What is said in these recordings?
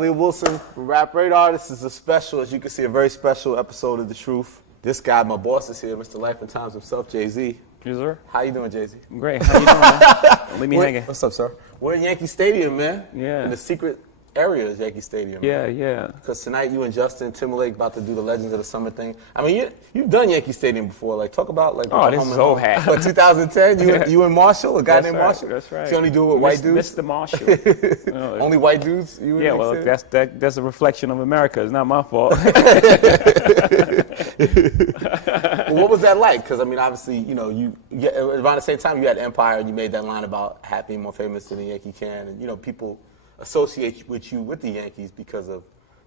Lee Wilson from Rap Radar. This is a special, as you can see, a very special episode of The Truth. This guy, my boss, is here, Mr. Life and Times himself, Jay-Z. Yes, sir. How you doing, Jay-Z? Great. How you doing, man? Leave me hanging. What's up, sir? We're in Yankee Stadium, man. Yeah. In the secret area of Yankee Stadium. Yeah, man. yeah. Because tonight you and Justin Timberlake about to do the Legends of the Summer thing. I mean, you've done Yankee Stadium before. Like, talk about like. Oh, this is old hat. What, 2010? You and Marshall, a guy named Marshall. That's right. So you only do it with white dudes. Mr. Marshall. Only white dudes. You and yeah, well, that's a reflection of America. It's not my fault. Well, what was that like? Because I mean, obviously, you know, around the same time you had Empire, and you made that line about happy, more famous than the Yankee can, and you know, people associate with you with the Yankees because of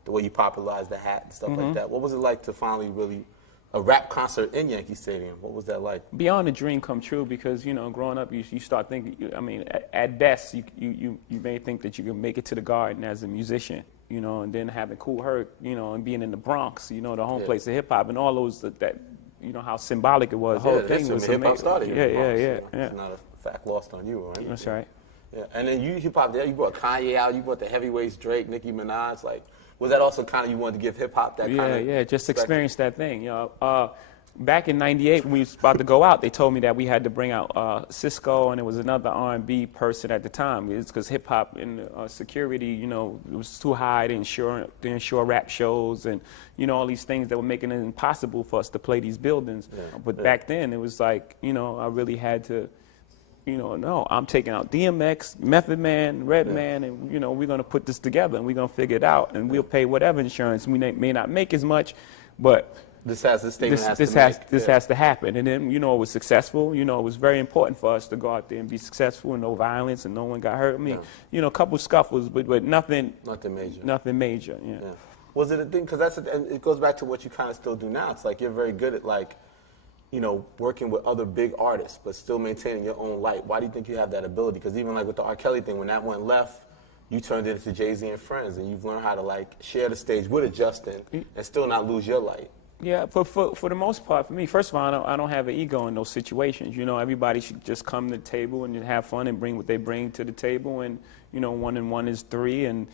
the way you popularized the hat and stuff like that. What was it like to finally really a rap concert in Yankee Stadium? What was that like? Beyond a dream come true, because you know, growing up, you start thinking. I mean, at best, you may think that you can make it to the Garden as a musician, you know, and then having Kool Herc, you know, and being in the Bronx, you know, the home place of hip hop, and all those that you know how symbolic it was. The whole thing was amazing. Hip hop started. Yeah. It's not a fact lost on you or anything. That's right. Yeah, and then you hip hop there. You brought Kanye out. You brought the heavyweights, Drake, Nicki Minaj. Like, was that also kind of you wanted to give hip hop that kind of? Yeah, just experience that thing. You know, back in '98 when we was about to go out, they told me that we had to bring out Cisco, and it was another R&B person at the time. It's because hip hop and security, you know, it was too high to insure rap shows, and you know all these things that were making it impossible for us to play these buildings. But back then, it was like, you know, I really had to. You know, no, I'm taking out DMX, Method Man, Redman, and, you know, we're going to put this together and we're going to figure it out, and we'll pay whatever insurance. We may not make as much, but this has to happen. And then, you know, it was successful. You know, it was very important for us to go out there and be successful, and no violence, and no one got hurt. I mean, you know, a couple scuffles, but nothing major. Nothing major, yeah. Was it a thing? Because and it goes back to what you kind of still do now. It's like you're very good at, like, you know, working with other big artists, but still maintaining your own light. Why do you think you have that ability? Because even like with the R. Kelly thing, when that went left, you turned it into Jay-Z and Friends, and you've learned how to like share the stage with a Justin and still not lose your light. Yeah, for the most part, for me, first of all, I don't have an ego in those situations. You know, everybody should just come to the table and have fun and bring what they bring to the table, and you know, 1 and 1 is 3, and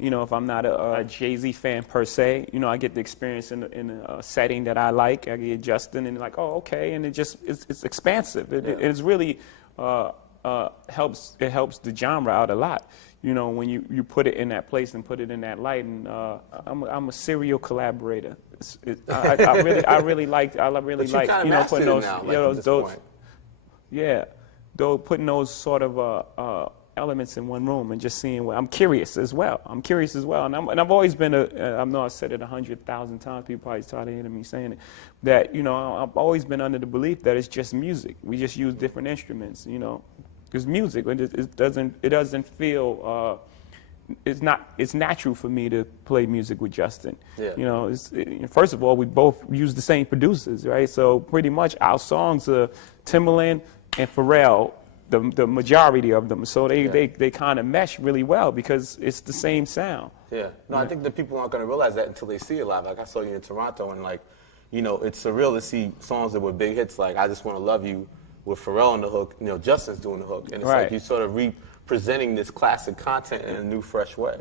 you know, if I'm not a Jay-Z fan per se, you know, I get the experience in a setting that I like. I get Justin, and like, oh, okay, and it's expansive. It's really helps the genre out a lot. You know, when you put it in that place and put it in that light. And I'm a serial collaborator. I really like you know, putting those sort of elements in one room and just seeing what I'm curious as well, and I've always been I know I said it 100,000 times, people probably tired of hearing me saying it, that you know, I've always been under the belief that it's just music. We just use different instruments, you know, because music, it doesn't feel it's natural for me to play music with Justin. You know, first of all, we both use the same producers, right? So pretty much our songs are Timbaland and Pharrell, the majority of them, so they kind of mesh really well because it's the same sound. I think that people aren't going to realize that until they see it live. Like, I saw you in Toronto, and like, you know, it's surreal to see songs that were big hits like I Just Want to Love You with Pharrell on the hook, you know, Justin's doing the hook, and it's like you sort of representing this classic content in a new, fresh way.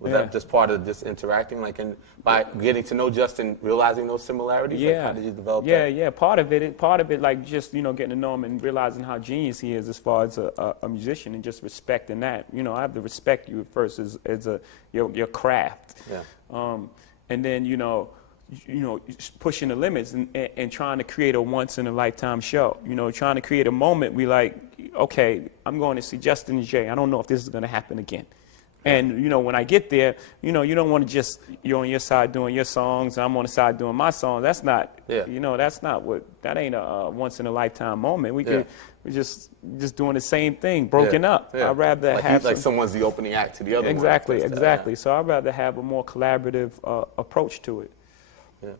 Was that just part of just interacting, like, and by getting to know Justin, realizing those similarities? Like, how did you develop that? Yeah. Part of it, like, just, you know, getting to know him and realizing how genius he is as far as a musician, and just respecting that. You know, I have to respect you first as your craft. And then, you know, pushing the limits and trying to create a once-in-a-lifetime show. You know, trying to create a moment we like, okay, I'm going to see Justin and Jay. I don't know if this is going to happen again. And, you know, when I get there, you know, you don't want to just, you're on your side doing your songs, I'm on the side doing my songs. That's not, you know, that ain't a once-in-a-lifetime moment. We're just doing the same thing, broken up. I'd rather have like someone's the opening act to the other one. Exactly. So I'd rather have a more collaborative approach to it.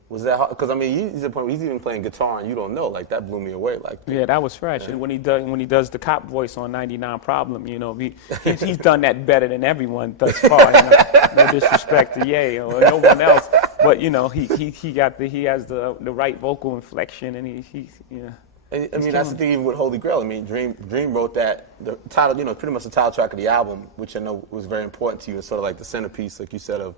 Was that hard? Because I mean, he's at the point where he's even playing guitar and you don't know. Like, that blew me away. Like, that was fresh. And when he does the cop voice on 99 Problem, you know, he's done that better than everyone thus far. You know? No disrespect to Ye or no one else, but you know, he has the right vocal inflection, and he And, I mean, that's the thing even with Holy Grail. I mean, Dream wrote that, the title, pretty much the title track of the album, which I know was very important to you. It's sort of like the centerpiece, like you said, of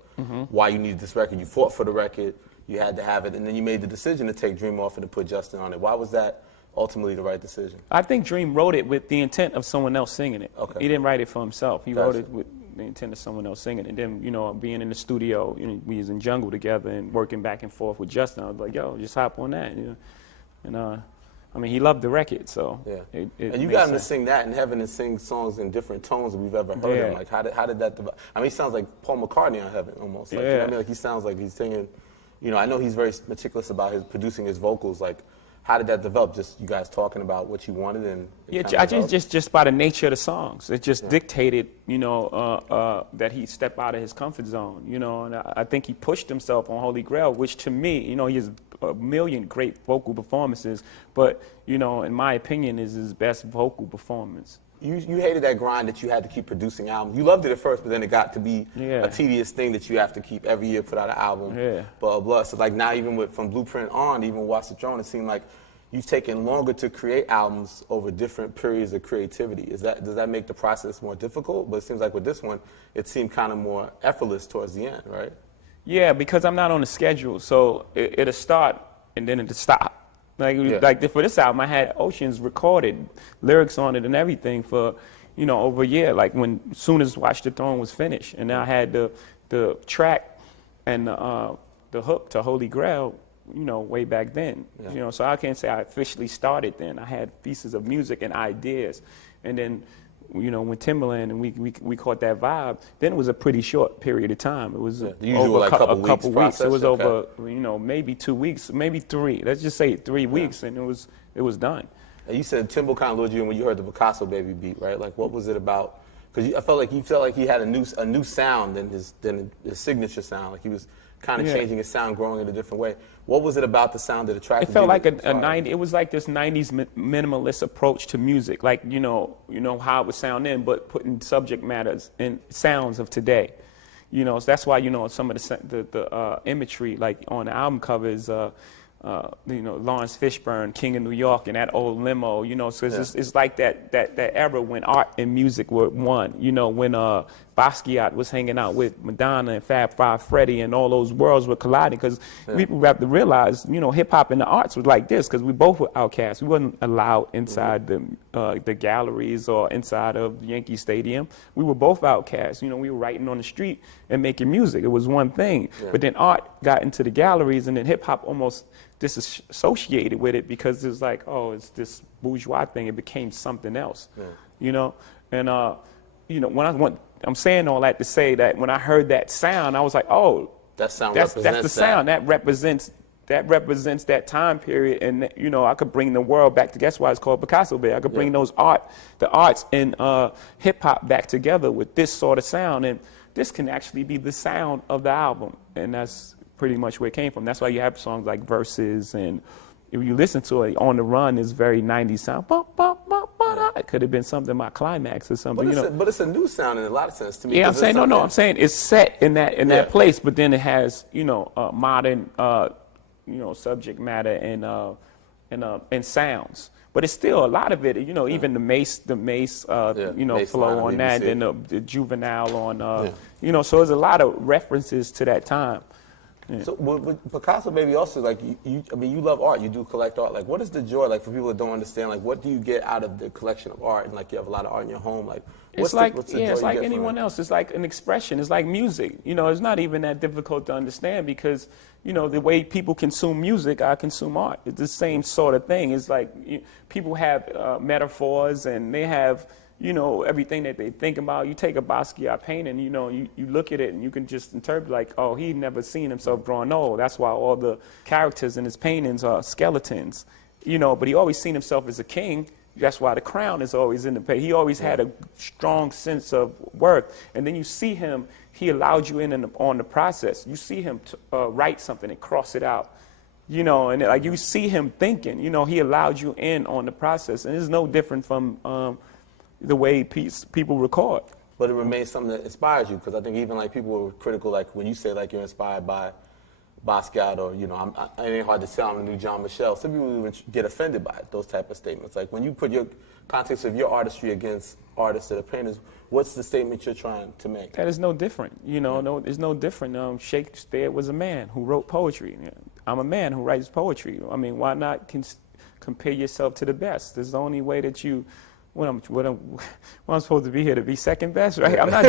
why you needed this record. You fought for the record, you had to have it, and then you made the decision to take Dream off and to put Justin on it. Why was that ultimately the right decision? I think Dream wrote it with the intent of someone else singing it. Okay. He didn't write it for himself. He Gotcha. wrote it with the intent of someone else singing it. And then, being in the studio, we was in Jungle together and working back and forth with Justin. I was like, yo, just hop on that. And I mean, he loved the record, so yeah. it and you made got him to sense. sing that in heaven and sing songs in different tones than we've ever heard him. Like, how did that develop? I mean, he sounds like Paul McCartney on Heaven almost. Like, you know what I mean? Like, he sounds like he's singing. I know he's very meticulous about his producing his vocals. Like, how did that develop? Just you guys talking about what you wanted and I just by the nature of the songs, it just dictated, that he step out of his comfort zone, and I think he pushed himself on Holy Grail, which to me, he has a million great vocal performances, but in my opinion, is his best vocal performance. You hated that grind that you had to keep producing albums. You loved it at first, but then it got to be a tedious thing that you have to keep every year, put out an album, blah, blah. So like now even from Blueprint on, even Watch the Throne, it seemed like you've taken longer to create albums over different periods of creativity. Does that make the process more difficult? But it seems like with this one, it seemed kind of more effortless towards the end, right? Yeah, because I'm not on a schedule, so it'll start and then it'll stop. Like for this album, I had Oceans recorded, lyrics on it and everything for, over a year. Like as soon as Watch the Throne was finished, and I had the track and the hook to Holy Grail, way back then. So I can't say I officially started then. I had pieces of music and ideas, and then when Timberland and we caught that vibe, then it was a pretty short period of time. It was over a couple weeks. It was over, maybe 2 weeks, maybe 3. Let's just say 3 weeks, and it was done. And you said Timbo kind of lured you in when you heard the Picasso Baby beat, right? Like, what was it about? Because I felt like he had a new sound than his signature sound. Like he was kind of changing his sound, growing in a different way. What was it about the sound that attracted you? It felt like a 90s. It was like this 90s minimalist approach to music, like how it would sound then, but putting subject matters and sounds of today. So that's why some of the imagery, like on the album covers, Lawrence Fishburne, King of New York, and that old limo. So it's like that era when art and music were one. When Basquiat was hanging out with Madonna and Fab Five Freddy, and all those worlds were colliding. Because we have to realize, hip hop and the arts was like this. Because we both were outcasts. We wasn't allowed inside the galleries or inside of Yankee Stadium. We were both outcasts. We were writing on the street and making music. It was one thing. But then art got into the galleries, and then hip hop almost disassociated with it because it's like, oh, it's this bourgeois thing. It became something else, And when I'm saying all that to say that when I heard that sound, I was like, oh, that sound that's the sound that represents that time period, and I could bring the world back together. That's why it's called Picasso Bay. I could bring the arts and hip hop back together with this sort of sound, and this can actually be the sound of the album, and that's pretty much where it came from. That's why you have songs like Verses, and if you listen to it, On the Run is very 90s sound. It could have been something by Climax or something. But it's a new sound in a lot of sense to me. Yeah, I'm saying I'm saying it's set in that place, but then it has modern subject matter and sounds. But it's still a lot of it, even the Mace flow on that, and the Juvenile on, so there's a lot of references to that time. Yeah. So with Picasso Baby also, like, you love art, you do collect art. Like, what is the joy, like, for people that don't understand, like, what do you get out of the collection of art? And, like, you have a lot of art in your home, like, what's the joy it's like you get anyone else. It's like an expression. It's like music. It's not even that difficult to understand because, the way people consume music, I consume art. It's the same sort of thing. It's like people have metaphors and they have, everything that they think about. You take a Basquiat painting, you look at it and you can just interpret like, oh, he'd never seen himself growing old. That's why all the characters in his paintings are skeletons, but he always seen himself as a king. That's why the crown is always in the painting. He always had a strong sense of worth. And then you see him, he allowed you on the process. You see him write something and cross it out. And like you see him thinking, he allowed you in on the process. And it's no different from the way people record. But it remains something that inspires you, because I think even like people were critical, like when you say like you're inspired by Basquiat, or it ain't hard to tell I'm the new John Michelle. Some people even get offended by those type of statements. Like when you put your context of your artistry against artists that are painters, what's the statement you're trying to make? That is no different. No, it's no different. Shakespeare was a man who wrote poetry. I'm a man who writes poetry. I mean, why not compare yourself to the best? There's the only way that you. I'm supposed to be here to be second best, right? I'm not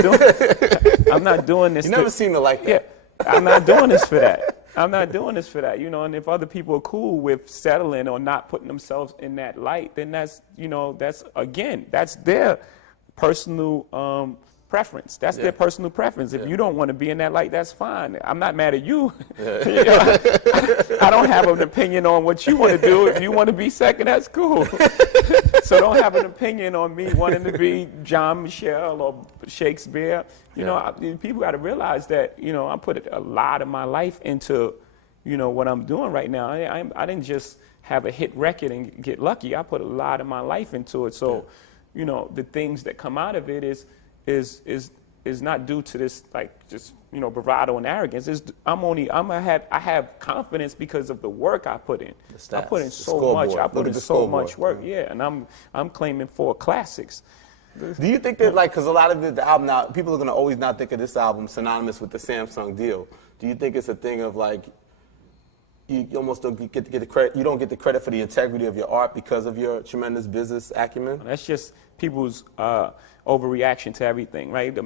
doing this. You never seem to like that. Yeah, I'm not doing this for that. I'm not doing this for that, and if other people are cool with settling or not putting themselves in that light, then that's their personal preference. That's their personal preference. If you don't want to be in that light, that's fine. I'm not mad at you. I don't have an opinion on what you want to do. If you want to be second, that's cool. So don't have an opinion on me wanting to be John Michelle or Shakespeare. People got to realize that, I put a lot of my life into, what I'm doing right now. I didn't just have a hit record and get lucky. I put a lot of my life into it. So, the things that come out of it is not due to this, bravado and arrogance. I have confidence because of the work I put in. I put in so much. I put in so much work. Yeah, and I'm claiming 4 classics. Do you think that, because a lot of the album now, people are going to always not think of this album synonymous with the Samsung deal. Do you think it's a thing of you almost don't get the credit? You don't get the credit for the integrity of your art because of your tremendous business acumen? That's just people's overreaction to everything, right?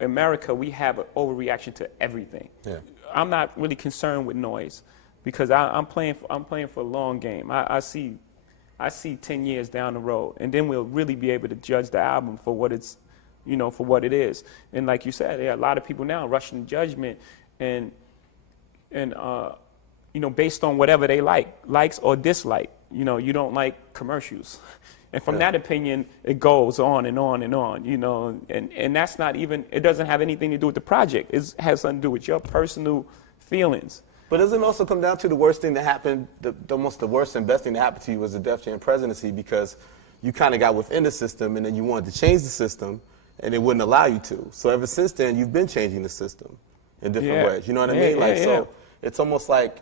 America, we have an overreaction to everything. Yeah. I'm not really concerned with noise because I'm playing for a long game. I see 10 years down the road, and then we'll really be able to judge the album for what it's, for what it is. And like you said, there are a lot of people now rushing to judgment and based on whatever they likes or dislike. You don't like commercials. And from that opinion, it goes on and on and on, and that's not even, it doesn't have anything to do with the project. It has something to do with your personal feelings. But doesn't it also come down to the worst thing that happened, almost the worst and best thing that happened to you was the Def Jam presidency, because you kind of got within the system and then you wanted to change the system and it wouldn't allow you to. So ever since then, you've been changing the system in different ways. You know what I mean? So it's almost like,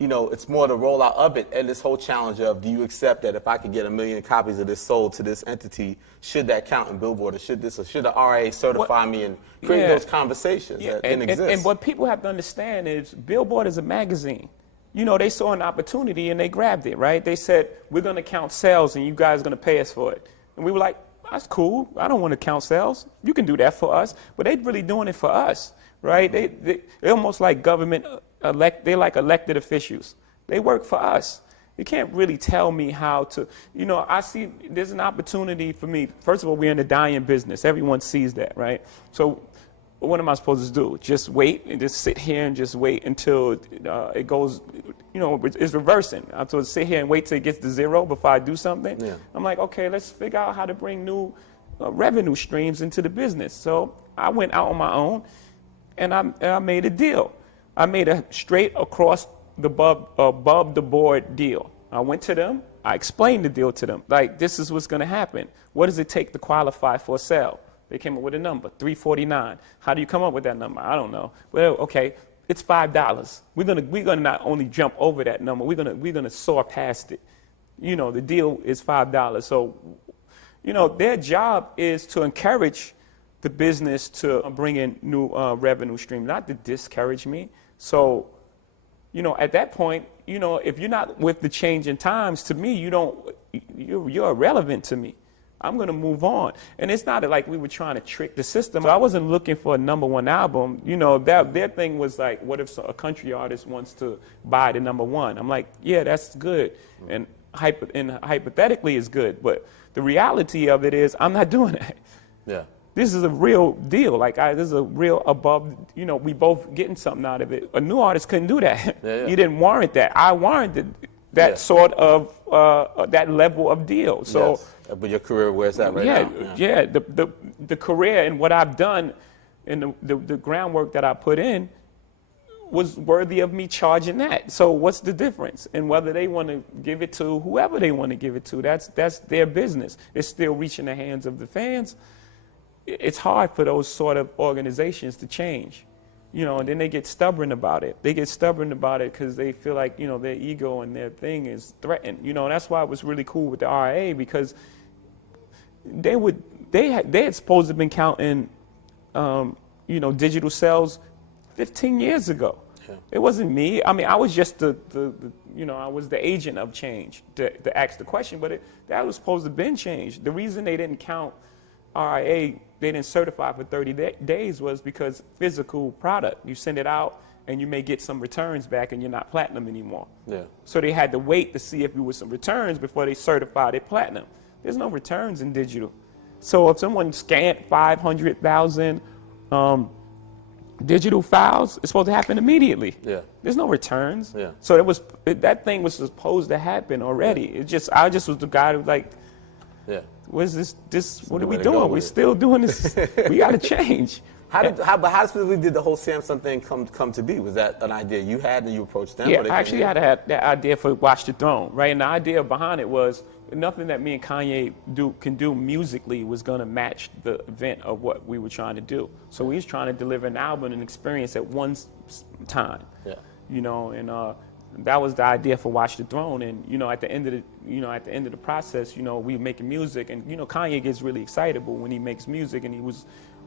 it's more the rollout of it and this whole challenge of, do you accept that if I could get 1 million copies of this sold to this entity, should that count in Billboard, or should the RA certify me, and create those conversations that didn't exist? And what people have to understand is Billboard is a magazine. They saw an opportunity and they grabbed it, right? They said, we're going to count sales and you guys are going to pay us for it. And we were like, that's cool. I don't want to count sales. You can do that for us. But they're really doing it for us, right? They're almost like government they're like elected officials. They work for us. You can't really tell me how to, I see there's an opportunity for me. First of all, we're in the dying business. Everyone sees that, right? So what am I supposed to do? Just wait and just sit here and just wait until it goes, it's reversing. I'm supposed to sit here and wait till it gets to 0 before I do something. Yeah. I'm like, okay, let's figure out how to bring new revenue streams into the business. So I went out on my own and I made a deal. I made a straight across the above the board deal. I went to them. I explained the deal to them. Like, this is what's going to happen. What does it take to qualify for a sale? They came up with a number, $349. How do you come up with that number? I don't know. Well, okay, it's $5. We're gonna not only jump over that number. We're gonna soar past it. The deal is $5. So, their job is to encourage the business to bring in new revenue stream, not to discourage me. So, at that point, if you're not with the change in times, to me, you're irrelevant to me. I'm going to move on. And it's not like we were trying to trick the system. I wasn't looking for a #1 album. Their thing was like, what if a country artist wants to buy the #1? I'm like, yeah, that's good. And hypothetically it's good. But the reality of it is I'm not doing that. Yeah. This is a real deal. This is a real above, we both getting something out of it. A new artist couldn't do that. You didn't warrant that. I warranted that sort of, that level of deal. So, yes. But your career, where's that right now? Yeah. The career and what I've done and the groundwork that I put in was worthy of me charging that. So what's the difference? And whether they want to give it to whoever they want to give it to, that's their business. It's still reaching the hands of the fans. It's hard for those sort of organizations to change. you know, and then they get stubborn about it. They get stubborn about it because they feel like, you know, their ego and their thing is threatened. You know, and that's why it was really cool with the RIA, because they had supposed to have been counting, you know, digital sales 15 years ago. Yeah. It wasn't me. I mean, I was just you know, I was the agent of change to ask the question, but that was supposed to have been changed. The reason they didn't count RIA, they didn't certify for 30 days was because physical product. You send it out and you may get some returns back and you're not platinum anymore. Yeah. So they had to wait to see if there was some returns before they certified it platinum. There's no returns in digital. So if someone scanned 500,000 digital files, it's supposed to happen immediately. Yeah. There's no returns. Yeah. So that thing was supposed to happen already. Yeah. I just was the guy who like, yeah. What is this? What are we doing? We're still doing this. We got to change. How specifically did the whole Samsung thing come to be? Was that an idea you had and you approached them? Yeah, I actually had that idea for Watch the Throne, right? And the idea behind it was nothing that me and Kanye can do musically was going to match the event of what we were trying to do. So we was trying to deliver an album and experience at one time. Yeah. You know, and that was the idea for Watch the Throne. And you know, at the end of the process, you know, we were making music, and you know, Kanye gets really excitable when he makes music, and he was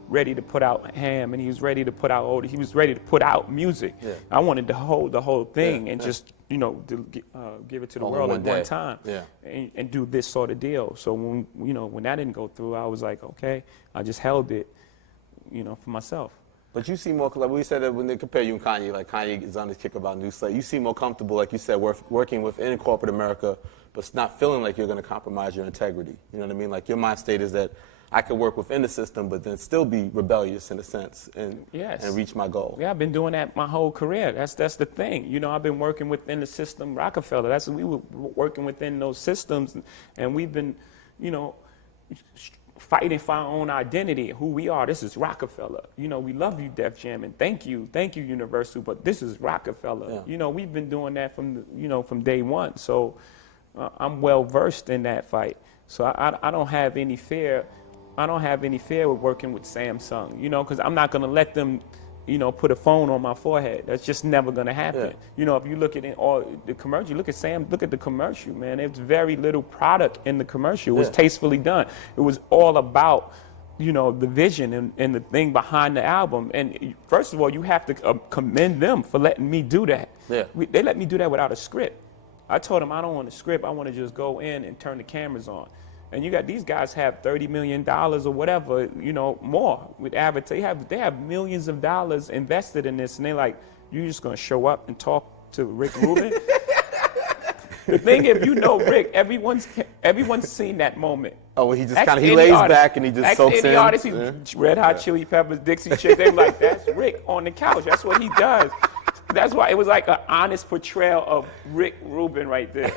ready to put out Ham, and he was ready to put out music. Yeah. I wanted to hold the whole thing and just, you know, give it to the world at one time, and do this sort of deal. So when that didn't go through, I was like, okay, I just held it, you know, for myself. But you seem more, like we said that when they compare you and Kanye, like Kanye is on his kick about New Slate. You seem more comfortable, like you said, working within corporate America, but not feeling like you're going to compromise your integrity. You know what I mean? Like your mind state is that I could work within the system, but then still be rebellious in a sense and reach my goal. Yeah, I've been doing that my whole career. That's the thing. You know, I've been working within the system, Rockefeller. We were working within those systems, and we've been, you know, fighting for our own identity, who we are. This is Rockefeller. You know, we love you, Def Jam, and thank you, Universal, but this is Rockefeller. Yeah. You know, we've been doing that from day one. So I'm well versed in that fight. So I don't have any fear. I don't have any fear with working with Samsung, you know, because I'm not going to let them, you know, put a phone on my forehead. That's just never going to happen. Yeah. You know, if you look at all the commercial, look at the commercial, man. There's very little product in the commercial. It was tastefully done. It was all about, you know, the vision and the thing behind the album. And first of all, you have to commend them for letting me do that. Yeah. They let me do that without a script. I told them I don't want a script. I want to just go in and turn the cameras on. And you got these guys have $30 million or whatever, you know, more with advertising. They have millions of dollars invested in this, and they're like, "You just gonna show up and talk to Rick Rubin?" The thing, if you know Rick, everyone's seen that moment. Oh, well, he just kind of lays back and he just soaks in. Artist, he's Red Hot Chili Peppers, Dixie Chick. They're like, "That's Rick on the couch. That's what he does." That's why it was like an honest portrayal of Rick Rubin right there.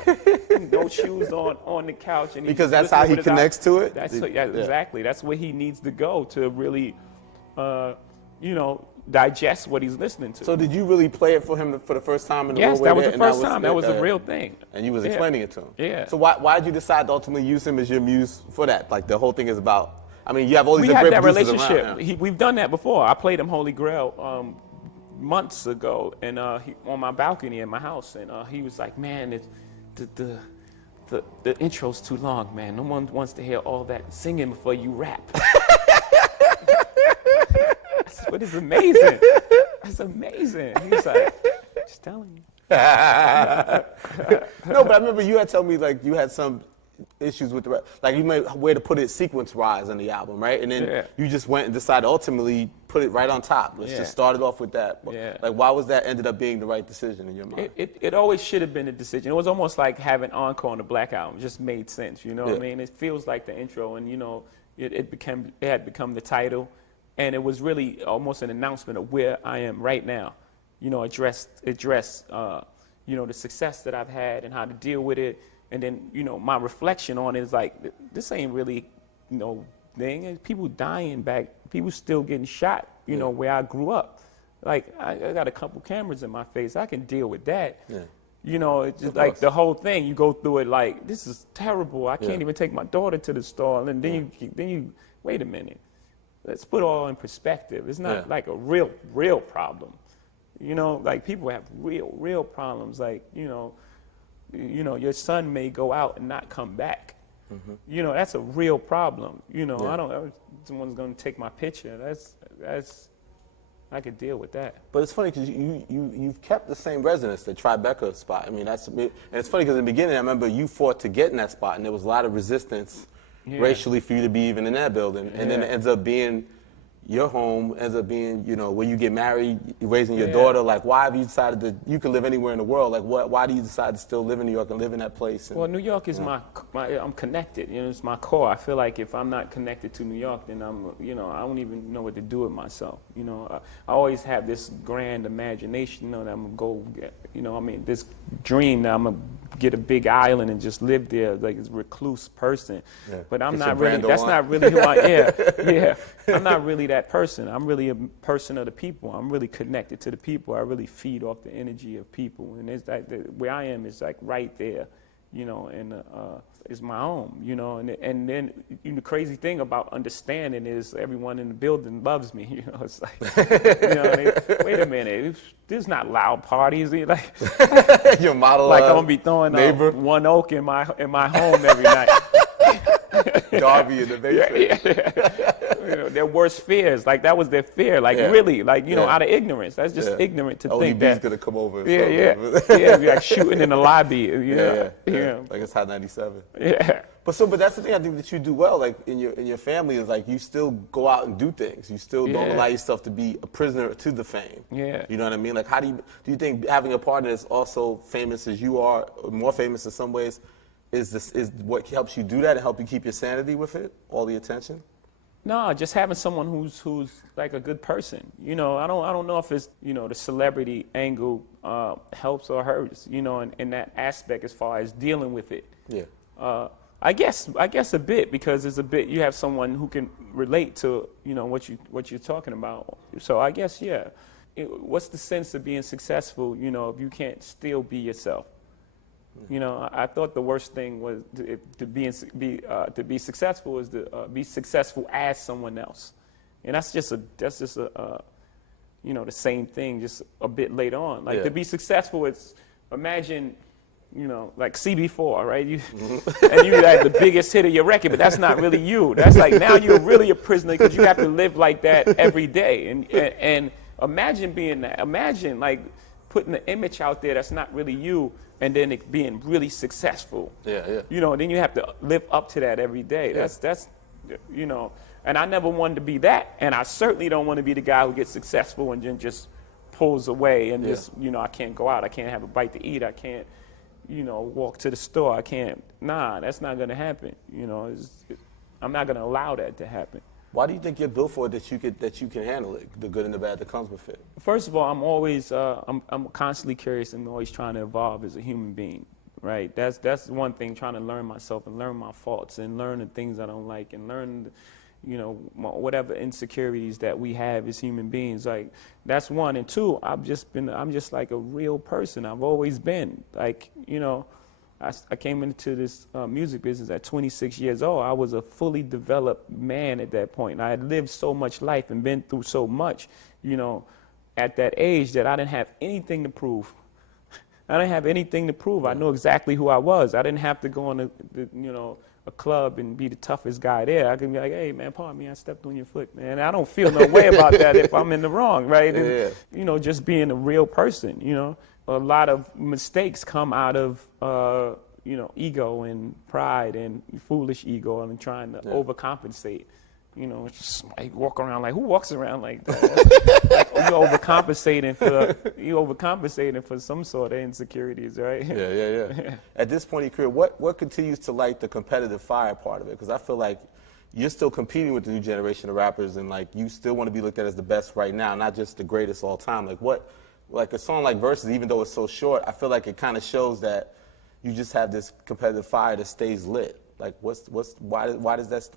No shoes on the couch. And because that's how he connects to it? Exactly. That's where he needs to go to really, you know, digest what he's listening to. So did you really play it for him for the first time in the Yes, that was the first time. That was a real thing. And you was explaining it to him? Yeah. So why did you decide to ultimately use him as your muse for that? Like the whole thing is about, I mean, you have all these great producers around. We had that relationship. We've done that before. I played him Holy Grail months ago, and on my balcony in my house, and he was like, "Man, the intro's too long, man. No one wants to hear all that singing before you rap." But it's amazing. It's amazing. He was like, "Just telling you." No, but I remember you had told me like you had some issues with like you made way to put it sequence-wise on the album, right? And then you just went and decided ultimately put it right on top. Let's just start it off with that. Like, why was that ended up being the right decision in your mind? It always should have been a decision. It was almost like having Encore on the Black Album. It just made sense, you know what I mean? It feels like the intro, and you know, it had become the title, and it was really almost an announcement of where I am right now. You know, address you know, the success that I've had and how to deal with it. And then, you know, my reflection on it is like, this ain't really, you know, thing. People dying back, people still getting shot, you know, where I grew up. Like, I got a couple cameras in my face. I can deal with that. Yeah. You know, it's just like the whole thing, you go through it like, this is terrible. I can't even take my daughter to the store. And then you wait a minute. let's put it all in perspective. It's not like a real problem. You know, like people have real problems. Like, you know, your son may go out and not come back. You know, that's a real problem. You know, someone's going to take my picture. That's I could deal with that. But it's funny because you've kept the same residence, the Tribeca spot. I mean, and it's funny because in the beginning, I remember you fought to get in that spot, and there was a lot of resistance racially for you to be even in that building. And then it ends up being your home, ends up being, you know, where you get married, raising your daughter. Like, why have you decided that you can live anywhere in the world? Like, why do you decide to still live in New York and live in that place? And, well, New York is I'm connected. You know, it's my core. I feel like if I'm not connected to New York, then I don't even know what to do with myself. You know, I always have this grand imagination, you know, that I'm gonna go get, you know, I mean, this dream that I'm gonna get a big island and just live there like a recluse person. But I'm not really, that's not really who I am. I'm not really that person. I'm really a person of the people. I'm really connected to the people. I really feed off the energy of people. And it's like where I am is like right there, you know, and it's my home, you know. And then the crazy thing about understanding is everyone in the building loves me. You know, it's like, you know, wait a minute, there's not loud parties. Like, your model, like I'm gonna be throwing one oak in my home every night. Garvey in the basement. You know, their worst fears, like that was their fear, like really, like, you know, out of ignorance. That's just ignorant to think that. gonna come over. Be like shooting in the lobby. Like it's Hot 97. But that's the thing I think that you do well, like in your family, is like you still go out and do things. You still don't allow yourself to be a prisoner to the fame. You know what I mean? Like, how do you think having a partner that's also famous as you are, or more famous in some ways, is what helps you do that and help you keep your sanity with it, all the attention? No, just having someone who's like a good person. You know, I don't know if it's, you know, the celebrity angle helps or hurts, you know, in that aspect as far as dealing with it. I guess a bit, because it's a bit, you have someone who can relate to, you know, what you're talking about. So I guess what's the sense of being successful, you know, if you can't still be yourself? You know, I thought the worst thing was to be successful is to be successful as someone else, and that's just a you know, the same thing, just a bit later on. Like to be successful, it's imagine, you know, like CB4, right? And you like the biggest hit of your record, but that's not really you. That's like now you're really a prisoner because you have to live like that every day, and imagine being that. Imagine like putting the image out there that's not really you, and then it being really successful. You know, then you have to live up to that every day. That's, you know, and I never wanted to be that, and I certainly don't want to be the guy who gets successful and then just pulls away and just, you know, I can't go out, I can't have a bite to eat, I can't, you know, walk to the store, I can't. Nah, that's not going to happen. You know, I'm not going to allow that to happen. Why do you think you're built for it, that you can handle it, the good and the bad that comes with it? First of all, I'm always I'm constantly curious and always trying to evolve as a human being, right? That's one thing, trying to learn myself and learn my faults and learn the things I don't like and learn, you know, whatever insecurities that we have as human beings. Like, that's one. And two, I'm just like a real person. I've always been like, you know, I came into this music business at 26 years old. I was a fully developed man at that point. I had lived so much life and been through so much, you know, at that age, that I didn't have anything to prove. I didn't have anything to prove. I knew exactly who I was. I didn't have to go on a club and be the toughest guy there. I could be like, hey, man, pardon me, I stepped on your foot, man. I don't feel no way about that if I'm in the wrong, right? And, you know, just being a real person, you know. A lot of mistakes come out of, you know, ego and pride and foolish ego and trying to overcompensate. You know, it's just like walk around like, who walks around like that? Like, you're overcompensating for some sort of insecurities, right? At this point in your career, what continues to light the competitive fire part of it? Because I feel like you're still competing with the new generation of rappers, and like you still want to be looked at as the best right now, not just the greatest all time. Like a song like Versus, even though it's so short, I feel like it kind of shows that you just have this competitive fire that stays lit. Like, why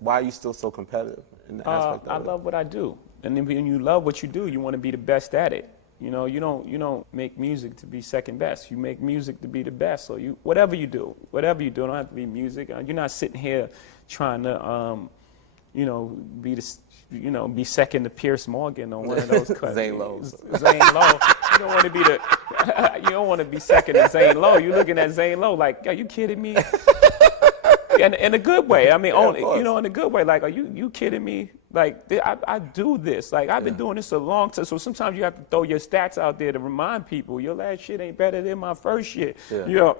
are you still so competitive in the aspect of it? I love what I do, and then when you love what you do, you want to be the best at it. You know, you don't make music to be second best. You make music to be the best. So whatever you do, it don't have to be music. You're not sitting here trying to be second to Pierce Morgan on one of those cuts. Zane Lowe. Zane Lowe. You don't want to be you don't want to be second to Zane Lowe. You're looking at Zane Lowe like, are you kidding me? In a good way. I mean, in a good way. Like, are you kidding me? Like, I do this. Like, I've been doing this a long time. So sometimes you have to throw your stats out there to remind people your last shit ain't better than my first shit. Yeah.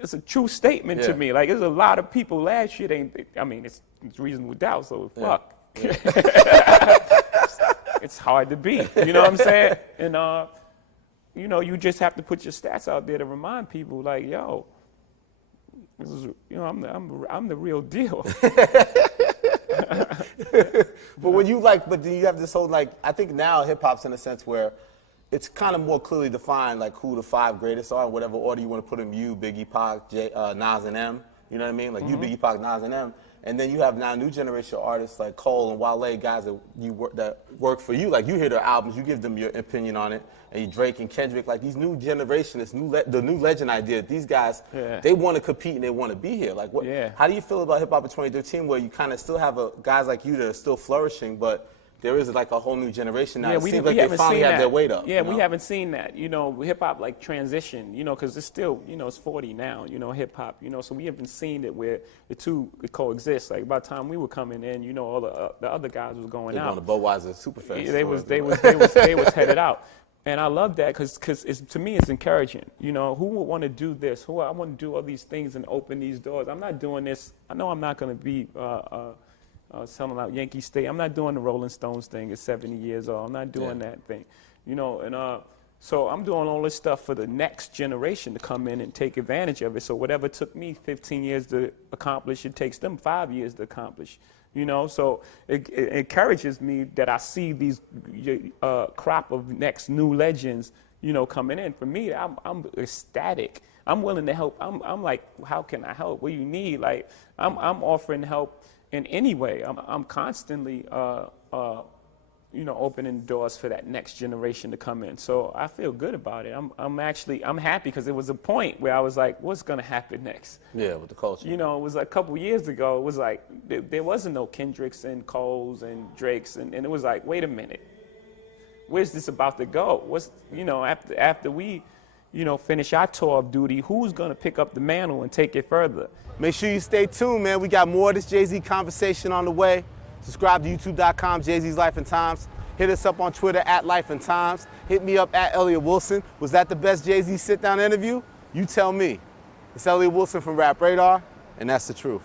It's a true statement to me. Like, there's a lot of people last shit ain't. I mean, it's reasonable doubt. So fuck. It's hard to beat. You know what I'm saying? And you just have to put your stats out there to remind people. Like, yo. This is, I'm the real deal. But do you have this whole, like, I think now hip hop's in a sense where it's kind of more clearly defined, like, who the 5 greatest are, whatever order you want to put them, you, Biggie, Pac, Nas, and M. You know what I mean? Like, you, Biggie, Pac, Nas, and M. And then you have now new generation artists like Cole and Wale, guys that work for you. Like, you hear their albums, you give them your opinion on it. And Drake and Kendrick, like, these new generation, the new legend idea. These guys, they want to compete and they want to be here. Like, how do you feel about hip hop in 2013, where you kind of still have guys like you that are still flourishing, but there is like a whole new generation now? It seems like they finally have their weight up. Yeah, we haven't seen that. Hip hop like transition. Because it's still, it's 40 now. Hip hop. So we haven't seen it where the two coexist. Like, by the time we were coming in, all the other guys was going out. On the Budweiser Superfest. Yeah, they was headed out. And I love that because to me it's encouraging. Who would want to do this? I want to do all these things and open these doors. I'm not doing this. I know I'm not going to be selling out Yankee Stadium. I'm not doing the Rolling Stones thing at 70 years old. I'm not doing that thing. So I'm doing all this stuff for the next generation to come in and take advantage of it. So whatever took me 15 years to accomplish, it takes them 5 years to accomplish. So it encourages me that I see these crop of next new legends, coming in. For me, I'm ecstatic. I'm willing to help. I'm like, how can I help? What do you need? Like, I'm offering help in any way. I'm constantly, opening doors for that next generation to come in. So I feel good about it. I'm happy because it was a point where I was like, what's going to happen next? Yeah, with the culture. It was like a couple years ago, it was like, there wasn't no Kendricks and Coles and Drakes. And it was like, wait a minute. Where's this about to go? After we, finish our tour of duty, who's going to pick up the mantle and take it further? Make sure you stay tuned, man. We got more of this Jay-Z conversation on the way. Subscribe to youtube.com, Jay-Z's Life and Times. Hit us up on Twitter at Life and Times. Hit me up at Elliot Wilson. Was that the best Jay-Z sit-down interview? You tell me. It's Elliot Wilson from Rap Radar, and that's the truth.